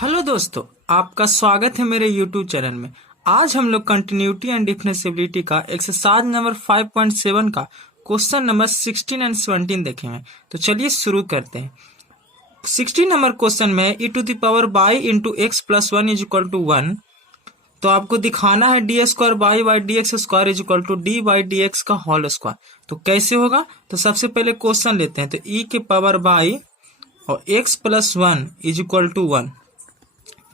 Hello दोस्तों, आपका स्वागत है मेरे YouTube चैनल में। आज हम लोग कंटिन्यूटी एंड डिफरेंशिएबिलिटी का एक्सरसाइज नंबर 5.7 का क्वेश्चन नंबर 16 एंड 17 देखेंगे। तो चलिए शुरू करते हैं। 16 नंबर क्वेश्चन में e to the power by into X plus 1 is equal to 1। तो आपको दिखाना है D square by D x square is equal to D by D x का होल स्क्वायर। तो कैसे होगा? तो सबसे पहले क्वेश्चन लेते हैं। तो e के पावर बाई और x plus 1 is equal to 1।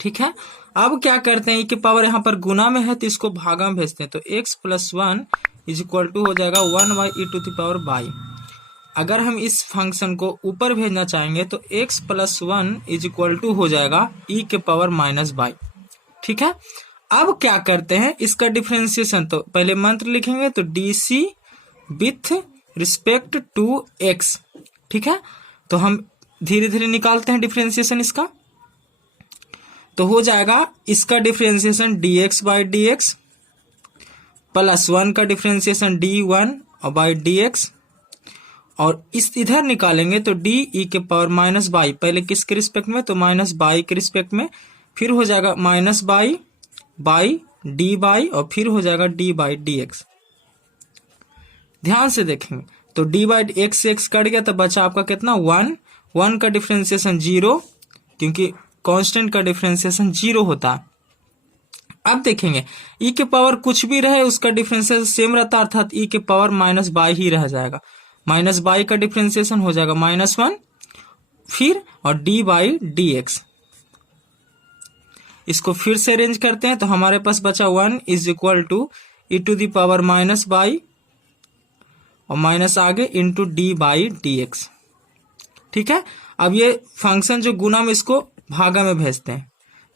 ठीक है, अब क्या करते हैं, e के पावर यहाँ पर गुना में है तो इसको भागा में भेजते हैं। तो x plus 1 is equal to हो जाएगा 1 by E to the power by. अगर हम इस फंक्शन को ऊपर भेजना चाहेंगे तो x plus 1 is equal to हो जाएगा e के पावर माइनस बाई। ठीक है, अब क्या करते हैं, इसका डिफरेंशिएशन। तो पहले मंत्र लिखेंगे तो D with respect to x। ठीक है, तो हम धीरे धीरे निकालते हैं डिफरेंशिएशन इसका। तो हो जाएगा इसका differentiation dx by D x plus 1 का डिफरेंशिएशन d1 और बाई डी एक्स, और इस इधर निकालेंगे तो डी ई के पावर माइनस बाई। पहले किसके रिस्पेक्ट में? तो माइनस बाई के रिस्पेक्ट में। फिर हो जाएगा minus by by D by और फिर हो जाएगा डी बाई डी एक्स। ध्यान से देखेंगे तो डी बाई एक्स से एक्स कट गया तो बचा आपका कितना? 1 का डिफरेंशिएशन 0, क्योंकि कांस्टेंट का डिफरेंशिएशन 0 होता है। अब देखेंगे e के पावर कुछ भी रहे उसका डिफरेंशिएशन सेम रहता, अर्थात e के पावर माइनस बाई ही रह जाएगा। माइनस बाई का डिफरेंशिएशन हो जाएगा -1 फिर और d बाई डी एक्स। इसको फिर से अरेंज करते हैं तो हमारे पास बचा 1 is equal to E to the power minus by और माइनस आगे into D by D X. ठीक है, अब ये फंक्शन जो गुना में इसको भागा में भेजते हैं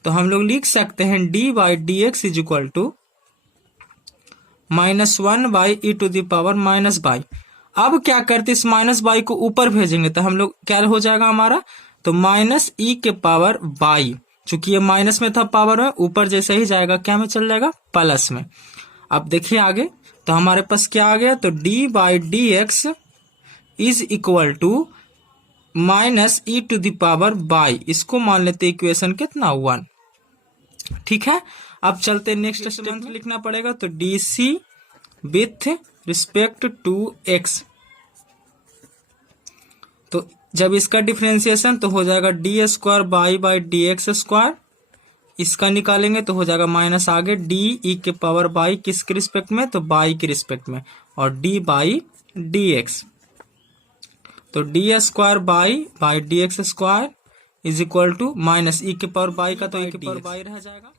तो हम लोग लिख सकते हैं d by D x is equal to -1 by E to the power minus by. अब क्या करते, इस माइनस बाई को ऊपर भेजेंगे तो हम लोग क्या हो जाएगा हमारा? तो माइनस ई के पावर बाई। चूंकि ये माइनस में था पावर में, ऊपर जैसे ही जाएगा क्या में चल जाएगा? प्लस में। अब देखिए आगे तो हमारे पास क्या आ गया? तो d by D x is equal to minus E to the power by. इसको मान लेते इक्वेशन कितना? 1। ठीक है, अब चलते नेक्स्ट स्टेप में लिखना पड़ेगा। तो D C with respect to X. तो जब इसका डिफरेंशिएशन तो हो जाएगा D square by D x square. इसका निकालेंगे तो हो जाएगा माइनस आगे डी ई के पावर बाई किसके रिस्पेक्ट में? तो बाई के रिस्पेक्ट में, और डी बाई डी एक्स। तो D square by D x square is equal to minus e के पावर बाई का, तो ई के पावर बाई रह जाएगा।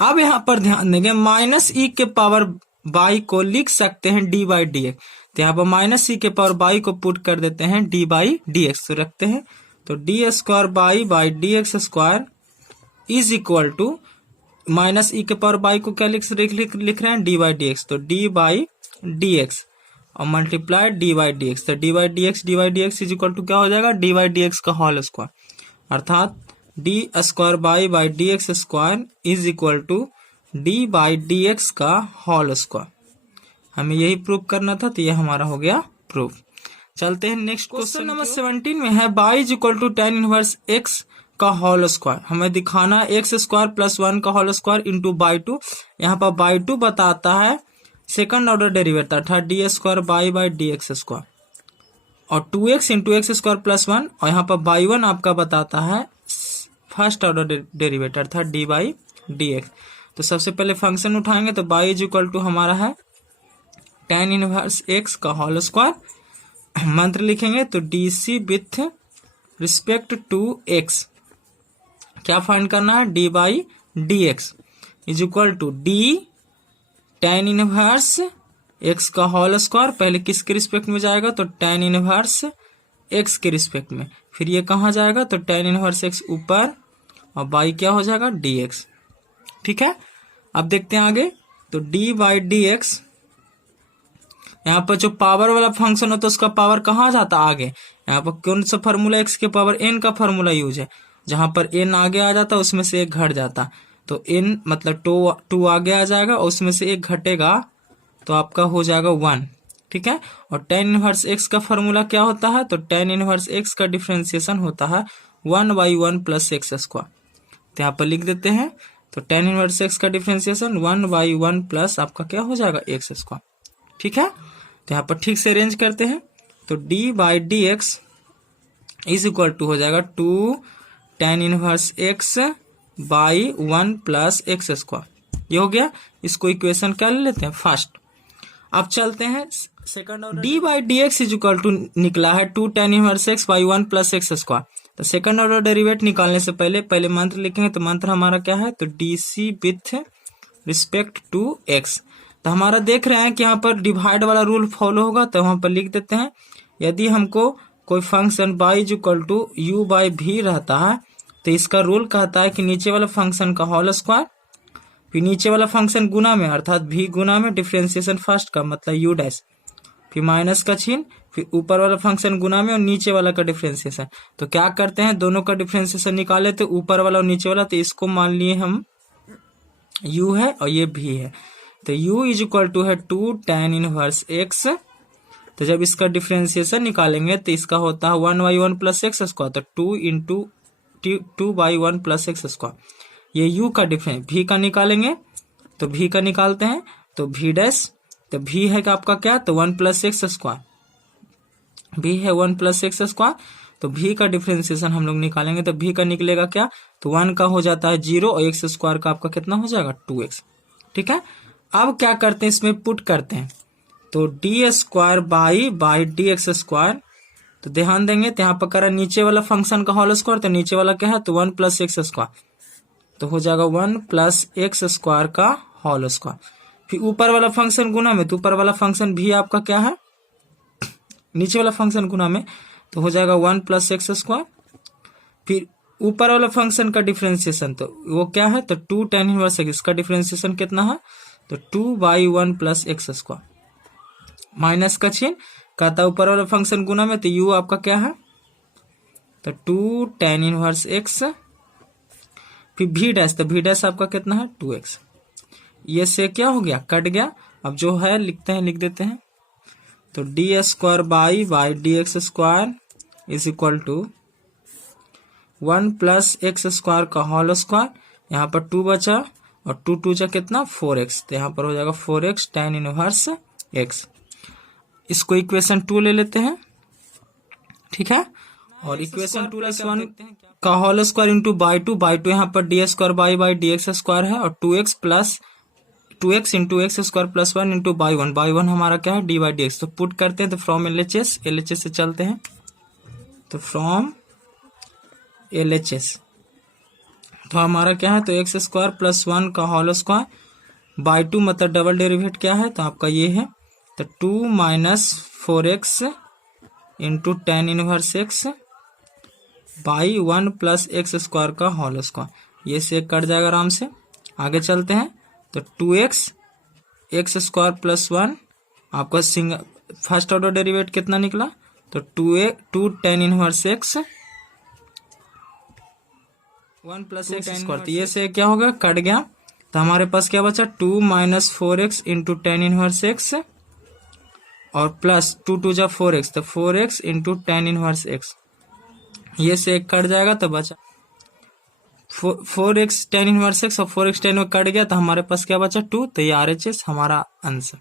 अब यहां पर ध्यान देंगे, माइनस ई के पावर बाई को लिख सकते हैं डी बाई डी एक्स। तो यहाँ पर माइनस ई के पावर बाई को पुट कर देते हैं डी बाई डी एक्स। तो रखते हैं तो D square by D x square is equal to minus e के पावर बाई को क्या लिख रहे हैं? D by D x. तो डी बाई डी एक्स और multiply d by D x. तो d by D x is equal to क्या हो जाएगा? डी बाई डी एक्स का होल स्क्वायर, अर्थात d square by D x square is equal to D by D x का whole square. हमें यही prove करना था, तो यह हमारा हो गया प्रूफ। चलते हैं नेक्स्ट क्वेश्चन नंबर 17 में है by is equal to tan inverse X का होल स्क्वायर। हमें दिखाना एक्स स्क्वायर प्लस 1 का होल स्क्वायर इंटू बाई 2। यहाँ पर बाई 2 बताता है सेकंड ऑर्डर डेरिवेटिव, अर्थात d square by D x square, और 2x into X square plus 1, और यहाँ पर बाई 1 आपका बताता है फर्स्ट ऑर्डर डेरिवेटिव, अर्थात डी बाई डी एक्स। तो सबसे पहले फंक्शन उठाएंगे तो बाई इज इक्वल टू हमारा है tan इनवर्स एक्स का होल स्क्वायर। मंत्र लिखेंगे तो D C with respect to X क्या फाइंड करना है? D by D x is equal to D tan inverse X का होल स्क्वायर। पहले किसके रिस्पेक्ट में जाएगा? तो tan इनवर्स एक्स के रिस्पेक्ट में। फिर ये कहाँ जाएगा? तो tan इनवर्स एक्स ऊपर और बाई क्या हो जाएगा? D X. ठीक है, अब देखते हैं आगे। तो डी बाई डी एक्स, यहाँ पर जो पावर वाला फंक्शन होता है उसका पावर कहाँ जाता? आगे। यहाँ पर कौन सा फॉर्मूला? एक्स के पावर एन का फॉर्मूला यूज है। जहां पर एन आगे आ जाता उसमें से एक घट जाता, तो एन मतलब टू आगे आ जाएगा और उसमें से एक घटेगा तो आपका हो जाएगा 1। ठीक है, और tan इनवर्स एक्स का फॉर्मूला क्या होता है? तो tan इनवर्स एक्स का डिफरेंशिएशन होता है 1/1 प्लस एक्स स्क्वायर। तो यहाँ पर लिख देते हैं, तो tan इनवर्स एक्स का डिफ्रेंसिएशन 1/1 प्लस आपका क्या हो जाएगा एक्स स्क्वायर। ठीक है, तो यहाँ पर ठीक से अरेंज करते हैं, तो d/dx इज इक्वल टू हो जाएगा 2 tan inverse X by 1 plus X square. ये हो गया, इसको इक्वेशन क्या ले लेते हैं फर्स्ट। अब चलते हैं second order. d/dx is equal to निकला है 2 tan inverse X by 1 plus X square. तो सेकंड ऑर्डर डेरिवेट निकालने से पहले मंत्र लिखेंगे, तो मंत्र हमारा क्या है, तो dc with respect to x। तो हमारा देख रहे हैं कि यहाँ पर डिवाइड वाला रूल फॉलो होगा, तो वहां पर लिख देते हैं, यदि हमको कोई function y is equal to u by v रहता है, तो इसका रूल कहता है कि नीचे वाला फंक्शन का होल स्क्वायर, फिर नीचे वाला फंक्शन गुना में अर्थात v गुना में डिफरेंशिएशन फर्स्ट का मतलब u डैश, फिर माइनस का चिन्ह, फिर ऊपर वाला फंक्शन गुना में और नीचे वाला का डिफरेंशिएशन। तो क्या करते हैं, दोनों का डिफरेंशिएशन निकाले, तो ऊपर वाला और नीचे वाला, तो इसको मान लिए हम u है और ये v है। तो u इज इक्वल टू है 2 tan इनवर्स x। तो जब इसका डिफरेंशिएशन निकालेंगे तो इसका होता है 1/1 प्लस एक्स स्क्वायर, तो 2 इंटू 2/1 प्लस एक्स स्क्वायर। ये u का डिफरेंस v का निकालेंगे, तो v का निकालते हैं, तो v डैश, तो v है कि आपका क्या, तो 1 प्लस एक्स स्क्वायर, v है 1 प्लस एक्स स्क्वायर। तो v का डिफरेंशिएशन हम लोग निकालेंगे, तो v का निकलेगा क्या, तो 1 का हो जाता है 0 और एक्स स्क्वायर का आपका कितना हो जाएगा 2x। ठीक है, अब क्या करते हैं, इसमें पुट करते हैं, तो D square by D x square. तो ध्यान देंगे, तो यहाँ पर करा नीचे वाला फंक्शन का होल स्क्वायर, तो नीचे वाला क्या है, तो 1 प्लस एक्स स्क्वायर, तो हो जाएगा 1 प्लस एक्स स्क्वायर का होल स्क्वायर। फिर ऊपर वाला फंक्शन गुना में, तो ऊपर वाला फंक्शन भी आपका क्या है, नीचे वाला फंक्शन गुना में, तो हो जाएगा 1 प्लस एक्स स्क्वायर। फिर ऊपर वाला फंक्शन का डिफरेंशिएशन, तो वो क्या है, तो 2 tan इनवर्स एक्स, इसका डिफरेंशिएशन कितना है, तो 2/1 प्लस एक्स स्क्वायर, माइनस का चिन्ह, कहता ऊपर वाला फंक्शन गुना में, तो u आपका क्या है, तो 2 tan इनवर्स एक्स, फिर v डैश, तो v डैश आपका कितना है 2x। ये से क्या हो गया, कट गया। अब जो है लिखते हैं, लिख देते हैं, तो D square by D x square is equal to 1 plus X square का होल स्क्वायर, यहाँ पर 2 बचा और 2 2 जा कितना 4x, तो यहाँ पर हो जाएगा 4x tan इनवर्स x। इसको इक्वेशन 2 ले लेते हैं। ठीक है, और इक्वेशन 2 प्लस 1 का whole square into by two यहाँ पर D square by D x square है, और 2x प्लस 2x into X square plus 1 into by one हमारा क्या है, dy/dx। तो पुट करते हैं, तो फ्रॉम LHS से चलते हैं, तो फ्रॉम LHS तो हमारा क्या है, तो एक्स स्क्वायर प्लस 1 का होल स्क्वायर बाई 2 मतलब डबल डेरिवेट क्या है, तो आपका ये है, तो 2 minus 4x into tan inverse X by 1 plus X square का होल स्क्वायर। ये से कट जाएगा आराम से। आगे चलते हैं, तो 2x एक्स स्क्वायर प्लस 1 आपका फर्स्ट ऑर्डर डेरिवेट कितना निकला, तो 2 tan inverse x 1 plus X square. तो ये से क्या होगा, कट गया। तो हमारे पास क्या बचा, 2 minus 4x into tan inverse x और प्लस 2 2 जा 4x, तो 4x into tan inverse x. ये से एक कट जाएगा, तो बचा 4x tan इनवर्स एक्स और 4x tan में कट गया, तो हमारे पास क्या बचा 2। तो ये RHS हमारा आंसर।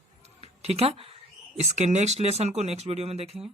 ठीक है, इसके नेक्स्ट लेसन को नेक्स्ट वीडियो में देखेंगे।